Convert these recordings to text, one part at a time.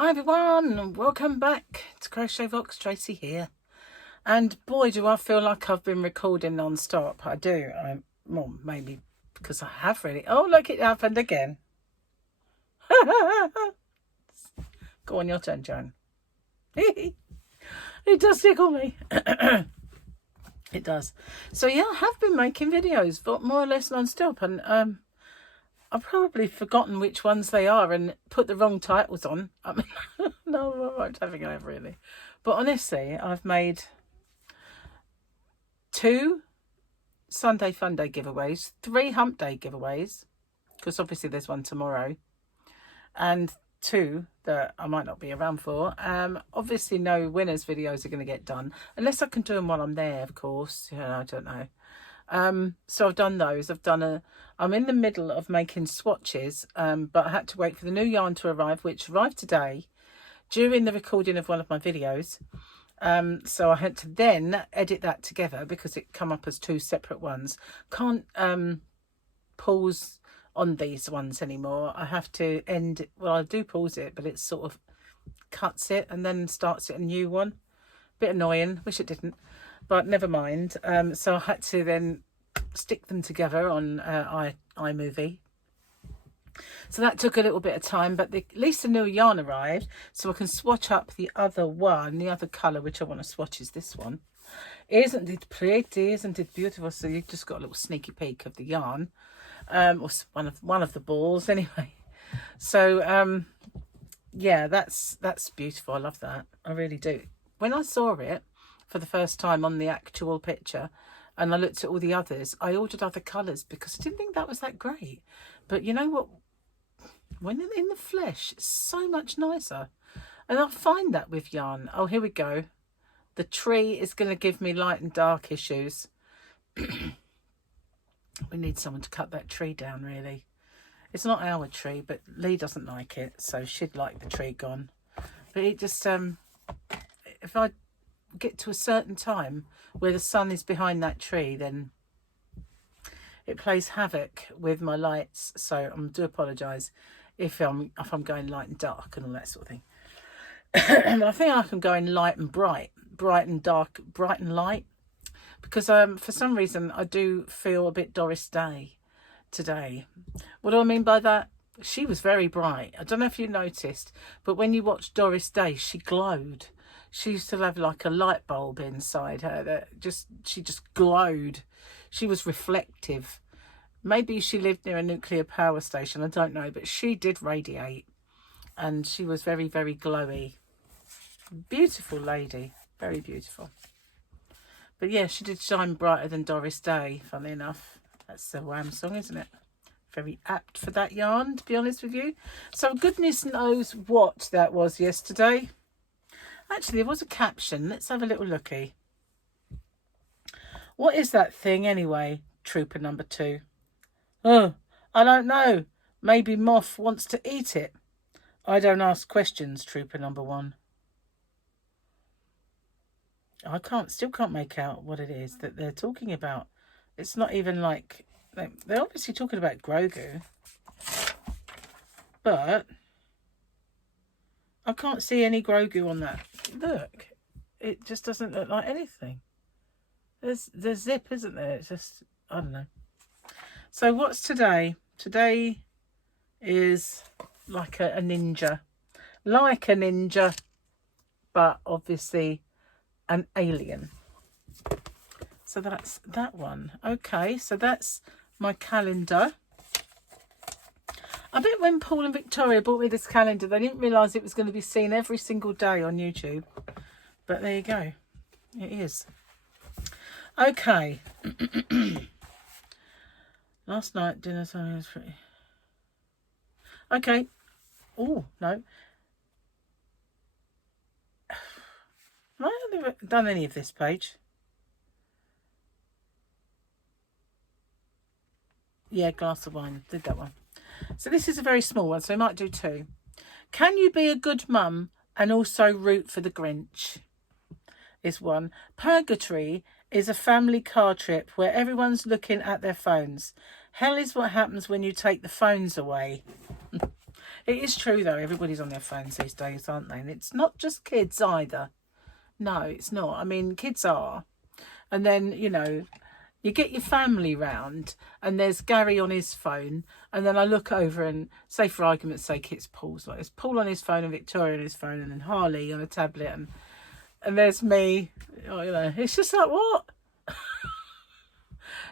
Hi everyone, and welcome back to Crochet Vox. Tracy here, and boy do I feel like I've been recording non-stop. I do. Well, maybe because I have really. Oh, look, it happened again. Go on, your turn, Joan. It does tickle me. It does. So yeah, I have been making videos, but more or less non-stop, and I've probably forgotten which ones they are and put the wrong titles on. I mean, no, I won't have a go really. But honestly, I've made 2 Sunday Fun Day giveaways, 3 Hump Day giveaways, because obviously there's one tomorrow, and 2 that I might not be around for. Obviously no winners videos are going to get done, unless I can do them while I'm there, of course. I don't know. So I've done those. I'm in the middle of making swatches, but I had to wait for the new yarn to arrive, which arrived today during the recording of one of my videos. So I had to then edit that together because it come up as 2 separate ones. Can't pause on these ones anymore. I have to end it. Well, I do pause it, but it sort of cuts it and then starts it a new one. Bit annoying. Wish it didn't. But never mind. So I had to then stick them together on iMovie. So that took a little bit of time, but at least the new yarn arrived, so I can swatch up the other one. The other colour which I want to swatch is this one. Isn't it pretty? Isn't it beautiful? So you've just got a little sneaky peek of the yarn, or one of the balls anyway. So yeah, that's beautiful. I love that. I really do. When I saw it for the first time on the actual picture and I looked at all the others, I ordered other colours because I didn't think that was that great. But you know what? When in the flesh, it's so much nicer. And I find that with yarn. Oh, here we go. The tree is going to give me light and dark issues. We need someone to cut that tree down, really. It's not our tree, but Lee doesn't like it, so she'd like the tree gone. But it just, if I get to a certain time where the sun is behind that tree, then it plays havoc with my lights. So I do apologise if I'm going light and dark and all that sort of thing. I think I can go in light and bright and dark, bright and light, because for some reason I do feel a bit Doris Day today. What do I mean by that? She was very bright. I don't know if you noticed, but when you watch Doris Day, she glowed. She used to have like a light bulb inside her that she just glowed. She was reflective. Maybe she lived near a nuclear power station, I don't know, but she did radiate, and she was very, very glowy. Beautiful lady, very beautiful. But yeah, she did shine brighter than Doris Day, funnily enough. That's the Wham song, isn't it? Very apt for that yarn, to be honest with you. So goodness knows what that was yesterday. Actually, there was a caption. Let's have a little looky. What is that thing anyway, Trooper number 2? Oh, I don't know. Maybe Moth wants to eat it. I don't ask questions, Trooper number 1. I still can't make out what it is that they're talking about. It's not even like, they're obviously talking about Grogu, but I can't see any Grogu on that. Look, it just doesn't look like anything. There's zip, isn't there? It's just, I don't know. So what's today? Today is like a ninja. Like a ninja, but obviously an alien. So that's that one. Okay, so that's my calendar. I bet when Paul and Victoria bought me this calendar, they didn't realise it was going to be seen every single day on YouTube. But there you go. It is. Okay. Last night, dinner time was pretty... Okay. Oh, no. Have I ever done any of this page? Yeah, glass of wine. Did that one. So this is a very small one, so I might do 2. Can you be a good mum and also root for the Grinch? Is one. Purgatory is a family car trip where everyone's looking at their phones. Hell is what happens when you take the phones away. It is true though, everybody's on their phones these days, aren't they? And it's not just kids either. No, it's not. I mean, kids are. And then, you know, you get your family round and there's Gary on his phone, and then I look over and, say for argument's sake, it's Paul's. Like, it's Paul on his phone and Victoria on his phone and then Harley on a tablet, and there's me. Oh, you know, it's just like, what?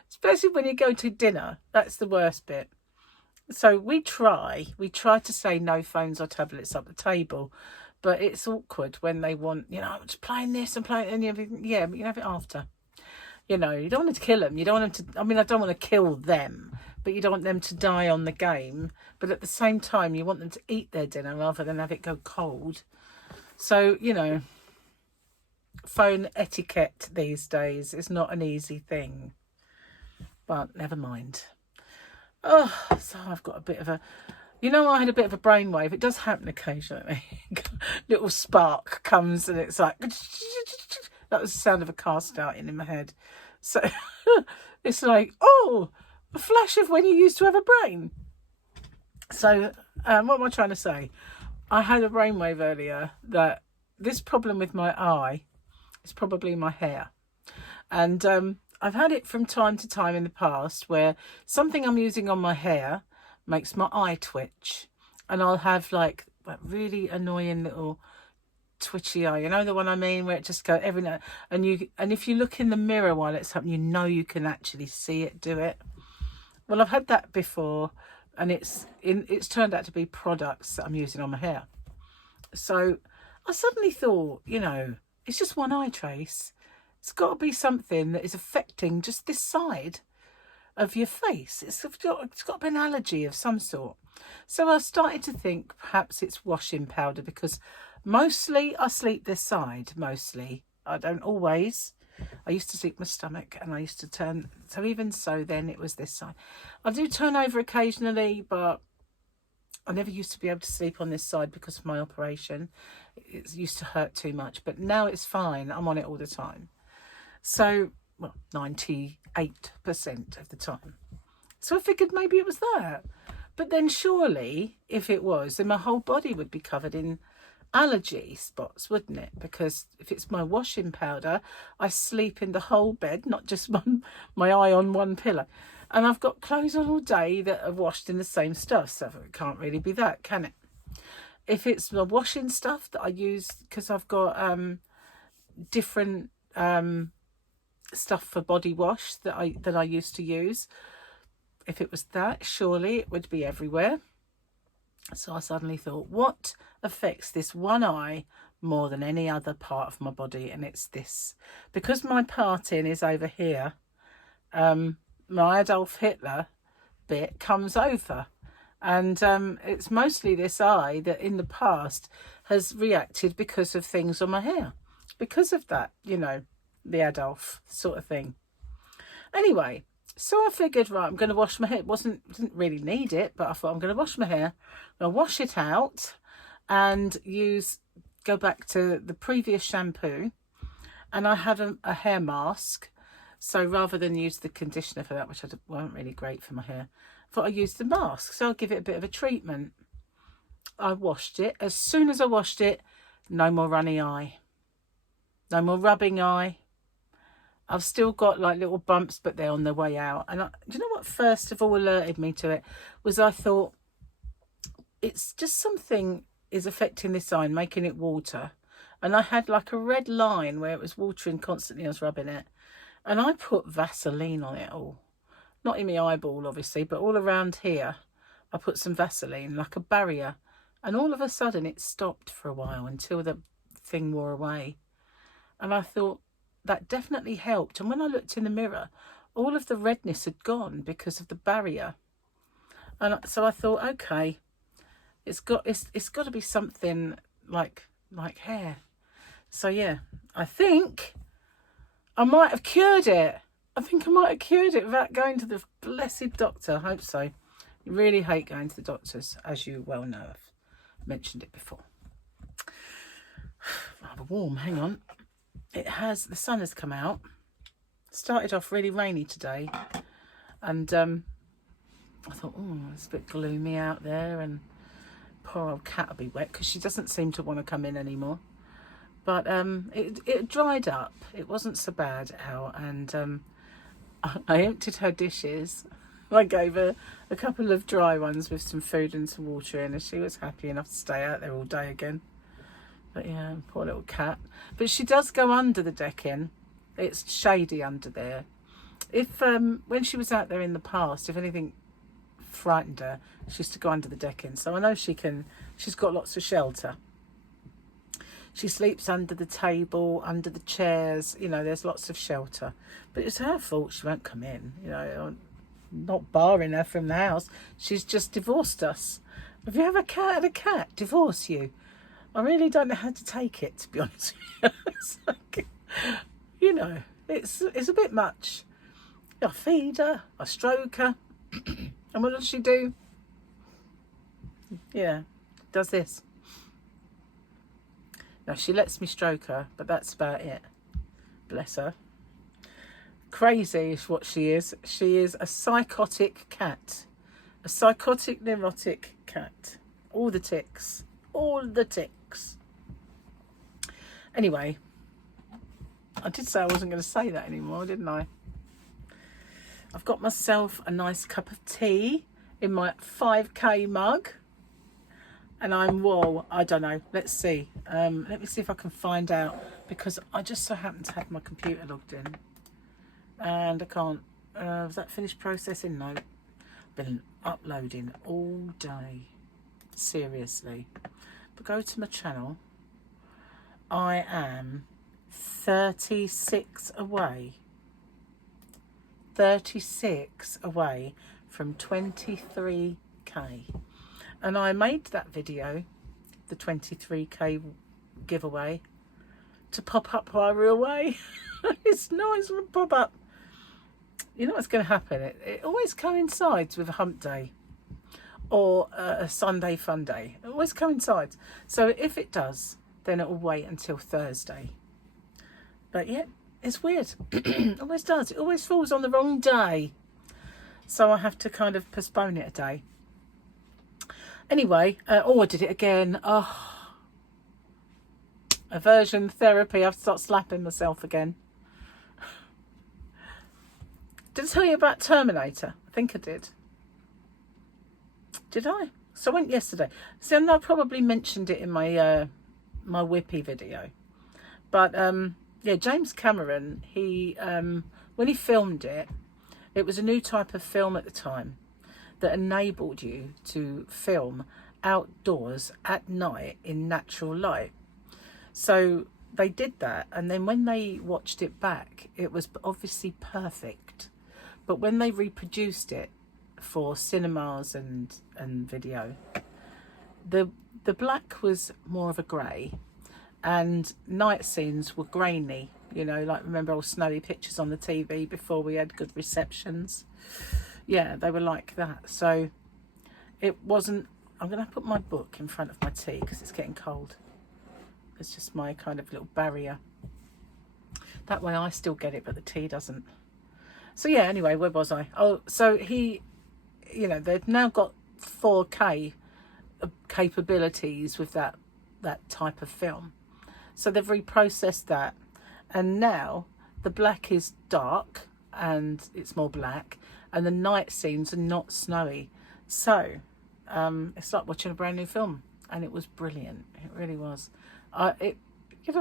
Especially when you go to dinner, that's the worst bit. So we try to say no phones or tablets at the table, but it's awkward when they want, you know, I'm just playing this and playing, and everything. Yeah, but you have it after. You know, you don't want to kill them. You don't want them to, I mean, I don't want to kill them, but you don't want them to die on the game. But at the same time, you want them to eat their dinner rather than have it go cold. So, you know, phone etiquette these days is not an easy thing. But never mind. Oh, so I've got a bit of a, you know, I had a bit of a brainwave. It does happen occasionally. Little spark comes and it's like, that was the sound of a car starting in my head. So it's like, oh, a flash of when you used to have a brain. So what am I trying to say? I had a brainwave earlier that this problem with my eye is probably my hair. And I've had it from time to time in the past where something I'm using on my hair makes my eye twitch. And I'll have like that really annoying little twitchy eye, you know the one I mean, where it just goes every now and if you look in the mirror while it's happening, you know you can actually see it do it. Well, I've had that before, and it's turned out to be products that I'm using on my hair. So I suddenly thought, you know, it's just one eye, Trace. It's got to be something that is affecting just this side of your face. It's got to be an allergy of some sort. So I started to think perhaps it's washing powder, because mostly I sleep this side, mostly. I don't always. I used to sleep my stomach, and I used to turn, so even so then it was this side. I do turn over occasionally, but I never used to be able to sleep on this side because of my operation. It used to hurt too much, but now it's fine. I'm on it all the time. So, well, 98% of the time. So I figured maybe it was that. But then surely, if it was, then my whole body would be covered in allergy spots, wouldn't it? Because if it's my washing powder, I sleep in the whole bed, not just my eye on one pillow. And I've got clothes on all day that are washed in the same stuff, so it can't really be that, can it? If it's the washing stuff that I use, because I've got different stuff for body wash that I used to use, if it was that, surely it would be everywhere. So I suddenly thought, what affects this one eye more than any other part of my body? And it's this. Because my parting is over here, my Adolf Hitler bit comes over. And it's mostly this eye that in the past has reacted because of things on my hair. Because of that, you know, the Adolf sort of thing. Anyway, so I figured, right, I'm going to wash my hair. Didn't really need it, but I thought I'm going to wash my hair. I'm going to wash it out and go back to the previous shampoo. And I have a hair mask. So rather than use the conditioner for that, which wasn't really great for my hair, I thought I'd use the mask. So I'll give it a bit of a treatment. I washed it. As soon as I washed it, no more runny eye. No more rubbing eye. I've still got like little bumps, but they're on their way out. And do you know what first of all alerted me to it? Was I thought, it's just something is affecting this eye and making it water. And I had like a red line where it was watering constantly. I was rubbing it. And I put Vaseline on it all. Not in my eyeball, obviously, but all around here. I put some Vaseline, like a barrier. And all of a sudden it stopped for a while until the thing wore away. And I thought, that definitely helped. And when I looked in the mirror, all of the redness had gone because of the barrier. And so I thought, okay, it's got to be something like hair. So yeah, I think I might have cured it. I think I might have cured it without going to the blessed doctor. I hope so. You really hate going to the doctors, as you well know. I've mentioned it before. Rather warm, hang on. The sun has come out. Started off really rainy today, and I thought, oh, it's a bit gloomy out there, and poor old cat will be wet because she doesn't seem to want to come in anymore. But it dried up. It wasn't so bad out, and I emptied her dishes. I gave her a couple of dry ones with some food and some water in, and she was happy enough to stay out there all day again. But yeah, poor little cat. But she does go under the decking. It's shady under there. If when she was out there in the past, if anything frightened her, she used to go under the decking. So I know she can. She's got lots of shelter. She sleeps under the table, under the chairs. You know, there's lots of shelter. But it's her fault she won't come in. You know, I'm not barring her from the house. She's just divorced us. Have you ever had a cat divorce you? I really don't know how to take it, to be honest with you. It's like, you know, it's a bit much. I feed her, I stroke her, and what does she do? Yeah, does this. Now, she lets me stroke her, but that's about it. Bless her. Crazy is what she is. She is a psychotic cat. A psychotic, neurotic cat. All the ticks. All the ticks. Anyway, I did say I wasn't going to say that anymore, didn't I? I've got myself a nice cup of tea in my 5K mug. And I'm, well, I don't know. Let's see. Let me see if I can find out. Because I just so happen to have my computer logged in. And I can't. Was that finished processing? No. Been uploading all day. Seriously. But go to my channel. I am 36 away. 36 away from 23k. And I made that video, the 23k giveaway, to pop up while we're away. It's nice to pop up. You know what's going to happen? It always coincides with a hump day or a Sunday fun day. It always coincides. So if it does, then it will wait until Thursday. But yeah, it's weird. It always does. It always falls on the wrong day. So I have to kind of postpone it a day. Anyway, I did it again. Oh, aversion therapy. I've started slapping myself again. Did I tell you about Terminator? I think I did. Did I? So I went yesterday. See, and I probably mentioned it in my my WIP video. But yeah, James Cameron, he when he filmed it, it was a new type of film at the time that enabled you to film outdoors at night in natural light. So they did that, and then when they watched it back, it was obviously perfect. But when they reproduced it for cinemas and video, the black was more of a grey, and night scenes were grainy. You know, like remember all snowy pictures on the TV before we had good receptions? Yeah, they were like that. So it wasn't. I'm going to put my book in front of my tea because it's getting cold. It's just my kind of little barrier. That way I still get it, but the tea doesn't. So yeah, anyway, where was I? Oh, so he, you know, they've now got 4K capabilities with that type of film. So they've reprocessed that, and now the black is dark and it's more black, and the night scenes are not snowy. So it's like watching a brand new film, and it was brilliant. It really was. I've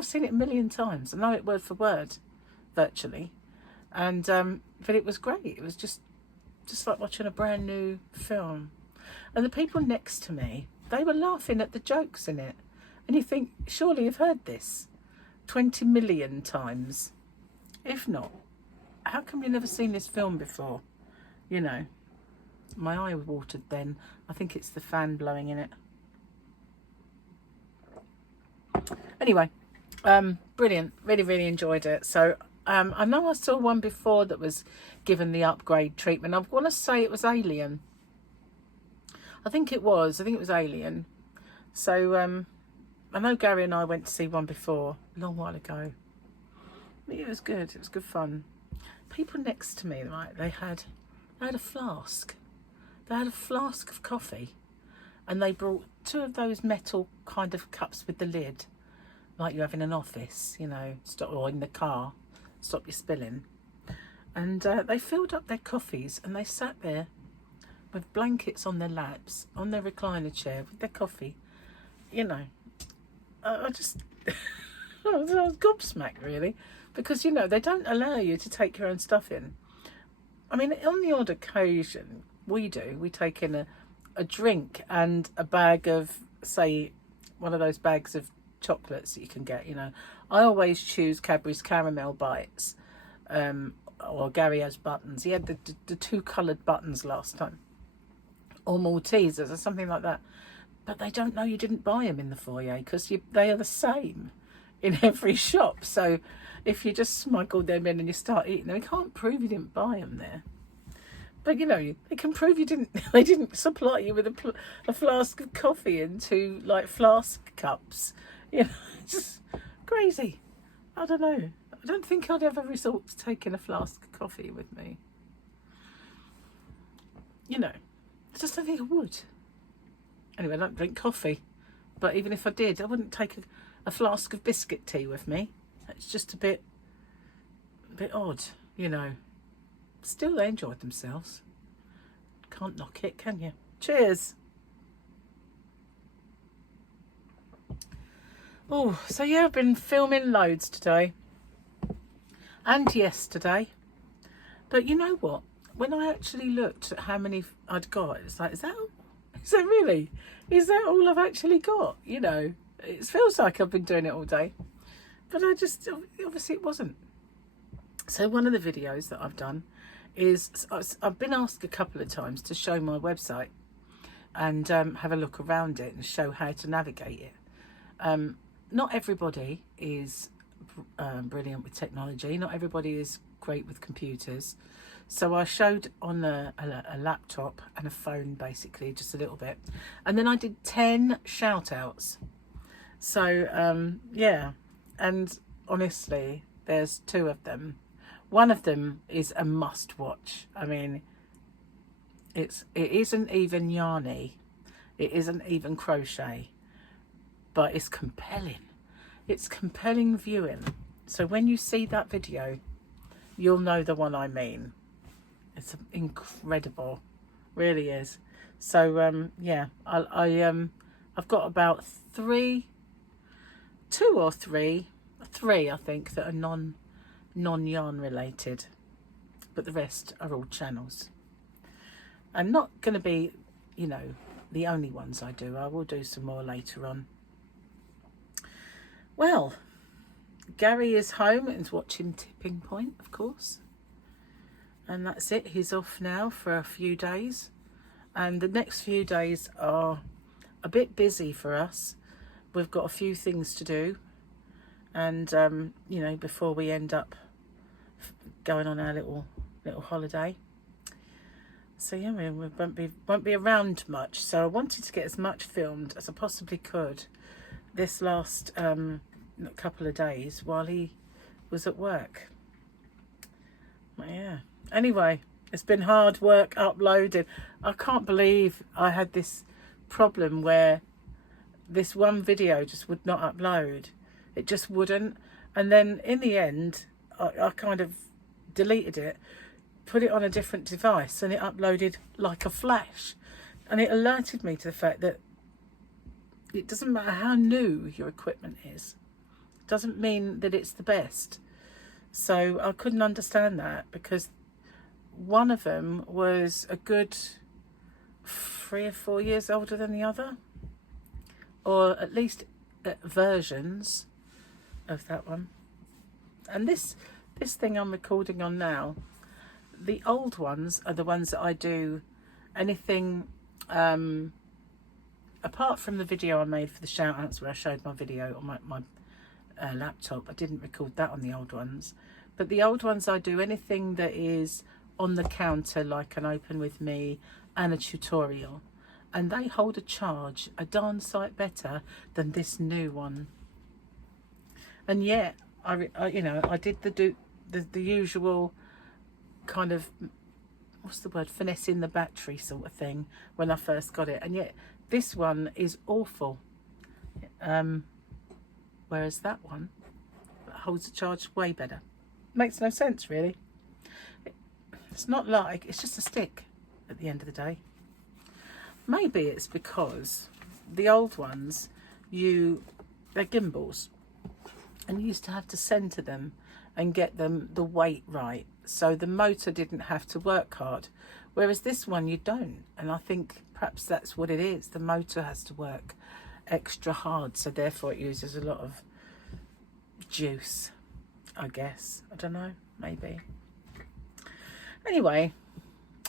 seen it a million times. I know it word for word, virtually, and but it was great. It was just like watching a brand new film. And the people next to me, they were laughing at the jokes in it, and you think, surely you've heard this 20 million times. If not, how come you've never seen this film before? You know, my eye watered then. I think it's the fan blowing in it. Anyway, brilliant. Really, really enjoyed it. So I know I saw one before that was given the upgrade treatment. I want to say it was Alien. I think it was Alien. So I know Gary and I went to see one before a long while ago. It was good. It was good fun. People next to me, right, they had a flask. They had a flask of coffee, and they brought 2 of those metal kind of cups with the lid, like you have in an office, you know, or in the car, stop your spilling. And they filled up their coffees, and they sat there with blankets on their laps, on their recliner chair with their coffee. You know, I just, I was gobsmacked really, because, you know, they don't allow you to take your own stuff in. I mean, on the odd occasion, we take in a drink and a bag of, say, one of those bags of chocolates that you can get, you know. I always choose Cadbury's Caramel Bites, or Gary has buttons. He had the 2 coloured buttons last time, or Maltesers or something like that. But they don't know you didn't buy them in the foyer, because they are the same in every shop. So if you just smuggle them in and you start eating them, you can't prove you didn't buy them there. But, you know, they can prove you didn't. They didn't supply you with a flask of coffee and 2 like flask cups. You know, it's just crazy. I don't know. I don't think I'd ever resort to taking a flask of coffee with me. You know, I just don't think I would. Anyway, I don't drink coffee, but even if I did, I wouldn't take a flask of biscuit tea with me. It's just a bit odd, you know. Still, they enjoyed themselves. Can't knock it, can you? Cheers. Oh, so yeah, I've been filming loads today and yesterday. But you know what? When I actually looked at how many I'd got, it's like, is that really? Is that all I've actually got? You know, it feels like I've been doing it all day. But obviously it wasn't. So one of the videos that I've done is, I've been asked a couple of times to show my website and have a look around it and show how to navigate it. Not everybody is brilliant with technology. Not everybody is great with computers. So I showed on a laptop and a phone, basically, just a little bit. And then I did 10 shout outs. So, yeah. And honestly, there's 2 of them. One of them is a must watch. I mean, it isn't even yarny. It isn't even crochet. But it's compelling. It's compelling viewing. So when you see that video, you'll know the one I mean. It's incredible, really is. So yeah, I've got about 2 or 3 I think, that are non-yarn related, but the rest are all channels. And not going to be, you know, the only ones I do. I will do some more later on. Well, Gary is home and is watching Tipping Point, of course. And that's it. He's off now for a few days. And the next few days are a bit busy for us. We've got a few things to do. And, you know, before we end up going on our little holiday. So, yeah, we won't be around much. So I wanted to get as much filmed as I possibly could this last couple of days while he was at work. Well, yeah. Anyway, it's been hard work uploading. I can't believe I had this problem where this one video just would not upload. It just wouldn't. And then in the end, I kind of deleted it, put it on a different device, and it uploaded like a flash. And it alerted me to the fact that it doesn't matter how new your equipment is. It doesn't mean that it's the best. So I couldn't understand that, because one of them was a good 3 or 4 years older than the other, or at least versions of that one. And this thing I'm recording on now, the old ones are the ones that I do anything apart from the video I made for the shout outs where I showed my video on my laptop. I didn't record that on the old ones, but the old ones I do anything that is on the counter, like an open with me and a tutorial, and they hold a charge a darn sight better than this new one. And yet I you know, I did the usual kind of, what's the word, finessing the battery sort of thing when I first got it, and yet This one is awful. Whereas that one holds the charge way better. Makes no sense, really. It's not like, it's just a stick at the end of the day. Maybe it's because the old ones, they're gimbals, and you used to have to centre them and get them the weight right, so the motor didn't have to work hard, whereas this one you don't. And I think perhaps that's what it is, the motor has to work extra hard, so therefore it uses a lot of juice, I guess. I don't know, maybe. Anyway,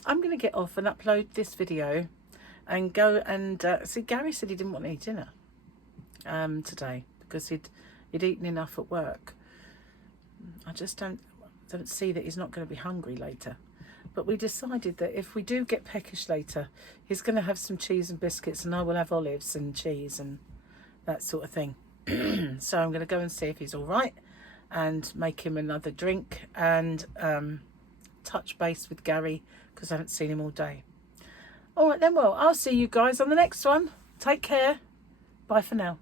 I'm going to get off and upload this video and go and see. Gary said he didn't want to eat dinner today because he'd eaten enough at work. I just don't see that he's not going to be hungry later. But we decided that if we do get peckish later, he's going to have some cheese and biscuits, and I will have olives and cheese and that sort of thing. So I'm going to go and see if he's all right and make him another drink and touch base with Gary because I haven't seen him all day. All right then, well, I'll see you guys on the next one. Take care. Bye for now.